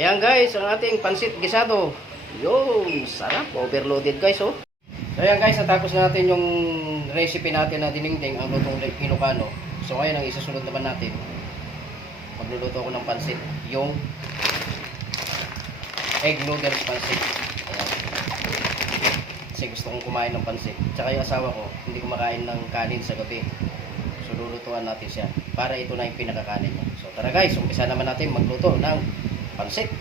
Ayan guys, ang ating pansit gisado. Yung sarap, overloaded guys oh. So ayan guys, natapos na natin yung recipe natin na dinengdeng, ang lutong Ilocano. So ngayon ang isasunod naman natin, magluluto ko ng pansit, yung egg noodles pansit. Ayan. Kasi gusto kong kumain ng pansit. Tsaka yung asawa ko, hindi kumakain ng kanin sa gabi. So lulutuan natin siya para ito na yung pinakakanin niya. So tara guys, umpisa naman natin magluto ng pansit.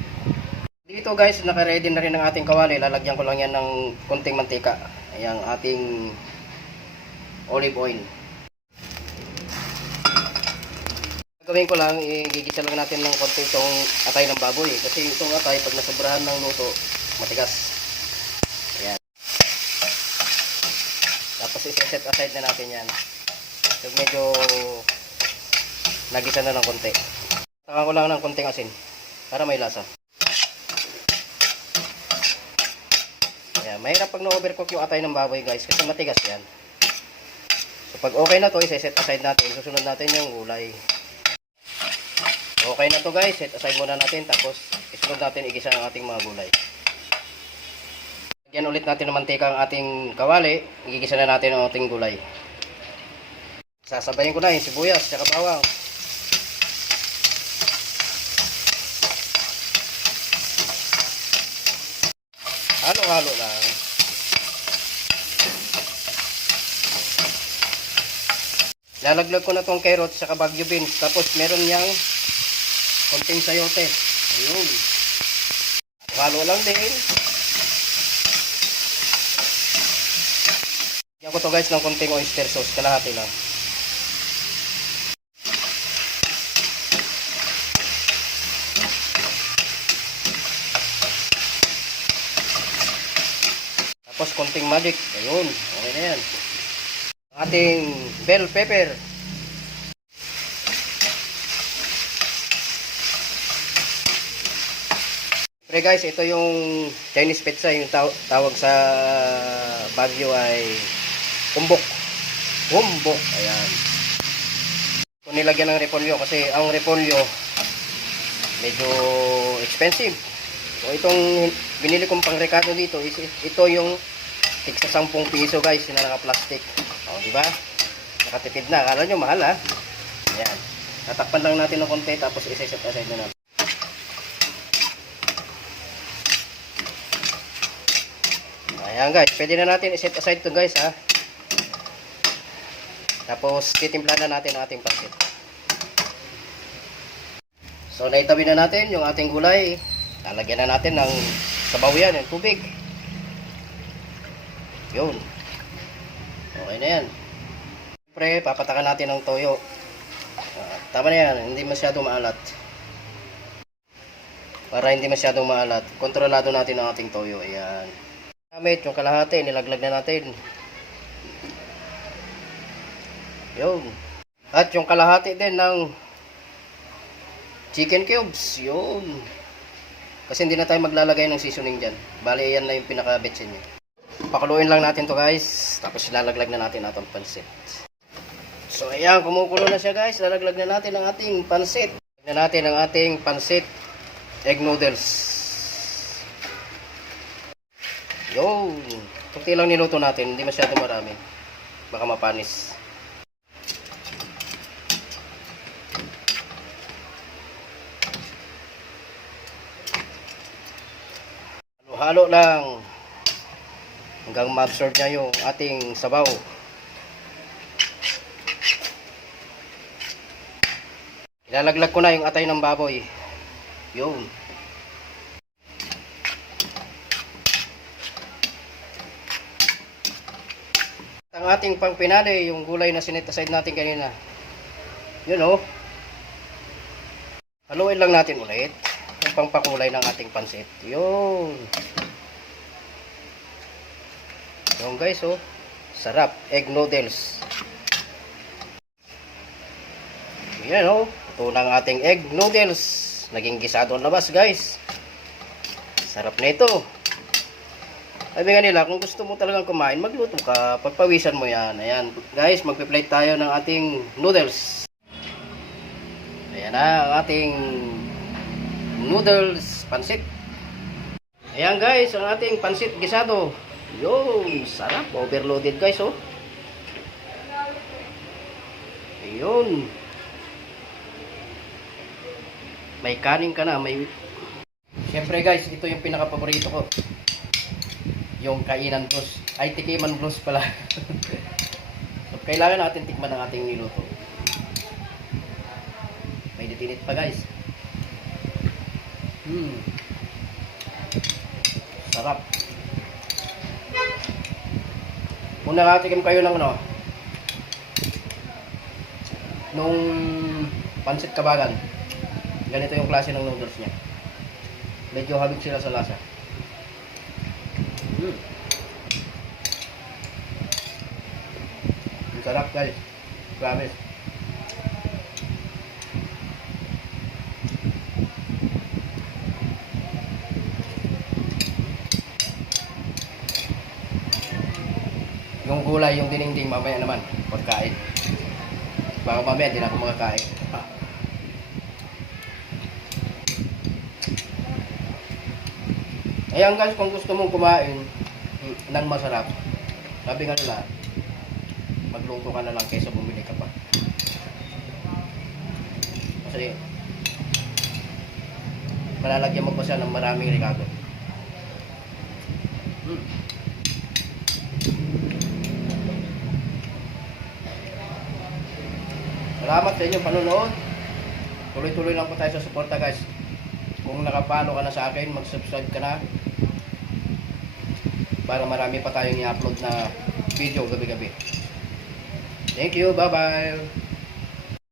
Dito guys, naka-ready na rin ang ating kawali. Lalagyan ko lang yan ng konting mantika. Ayan, ating olive oil. Gagawin ko lang, igigisa lang natin ng konti itong atay ng baboy. Kasi itong atay, pag nasobrahan ng luto, matigas. Ayan. Tapos i-set aside na natin yan. So medyo nagisa na ng konti. Takan ko lang ng konting asin para may lasa. Ayan, mahirap pag na-overcook yung atay ng baboy guys kasi matigas yan. So pag okay na to, i-set aside natin. Susunod natin yung gulay. Okay na to guys, set aside muna natin. Tapos isunod natin igisa ang ating mga gulay. Lagyan ulit natin ng mantika ang ating kawali. Igigisa na natin ang ating gulay. Sasabayin ko na yung sibuyas at bawang. Halo-halo lang. Lalaglag ko na tong carrots sa Baguio beans. Tapos meron niyang konting sayote. Ayun. Halo lang din. Lagyan ko to guys ng konting oyster sauce. Kalahati lang. Tapos konting magic. Ayun. Okay na yan. Ating bell pepper. Pre guys, ito yung Chinese pizza. Yung tawag sa Baguio ay umbok. Umbok. Ayan. Kung nilagyan ng repolyo kasi ang repolyo medyo expensive. So itong binili kong pang-recado dito is ito yung tigsa 10 piso guys na naka-plastic. O di ba? Nakatipid na. Akala nyo mahal ha. Ayan. Tatakpan lang natin ng konti tapos i-set aside na natin. Ayan guys, pwede na natin i-set aside to guys ha. Tapos titimpla na natin ang ating pansit. So naitabi na natin yung ating gulay. Lalagyan na natin ng sabaw yan, yung tubig. Yun. Okay na yan. Siyempre, papatakan natin ng toyo. Tama na yan, hindi masyadong maalat. Para hindi masyadong maalat, kontrolado natin ang ating toyo. Ayan. Gamit yung kalahati, nilaglag na natin. Yun. At yung kalahati din ng chicken cubes. Yun. Kasi hindi na tayo maglalagay ng seasoning dyan. Bali, yan na yung pinaka-betsin nyo. Pakuluin lang natin to guys. Tapos lalaglag na natin atong pansit. So ayan, kumukulo na siya guys. Lalaglag na natin ang ating pansit. Lalaglag na natin ang ating pansit egg noodles. Yun. Kunti lang niluto natin. Hindi masyado marami. Baka mapanis. Halo lang hanggang ma-absorb niya yung ating sabaw. Ilalaglag ko na yung atay ng baboy. Yun. Ang ating pangpinali, yung gulay na sinet aside natin kanina. Yun oh. Haluin lang natin ulit yung pangpakulay ng ating pansit. Yun. Yun guys oh. Sarap. Egg noodles. Yan oh. Ito na ang ating egg noodles. Naging gisado ang labas guys. Sarap na ito. Sabi nga nila, kung gusto mo talagang kumain, magluto ka. Pagpawisan mo yan. Ayan guys, magpi-plate tayo ng ating noodles. Ayan na ang ating noodles pansit. Ayan guys, ang ating pansit gisado. Yun, sarap. Overloaded guys, oh. Ayun. May kanin ka na, may... Siyempre guys, ito yung pinaka-paborito ko. Yung kainan bros. Ay, tikiman bros pala. So, kailangan natin tikman ang ating niluto. May ditinit pa guys. Sarap. Kung nakatikim kayo ng ano, nung pansit kabagan, ganito yung klase ng noodles niya. Medyo habig sila sa lasa. Ang sarap guys. Promise. Yung gulay, yung dinengding, mamaya naman, pagkain. Baka mamaya, di na ako makakain. Ayan guys, kung gusto mong kumain ng masarap, sabi nga nila, magluto ka na lang kaysa bumili ka pa. Kasi, malalagyan mo pa siya ng maraming regalo. Salamat sa inyong panonood. Tuloy-tuloy lang po tayo sa suporta guys. Kung nakapalo ka na sa akin, mag-subscribe ka na. Para marami pa tayong i-upload na video gabi-gabi. Thank you, bye-bye.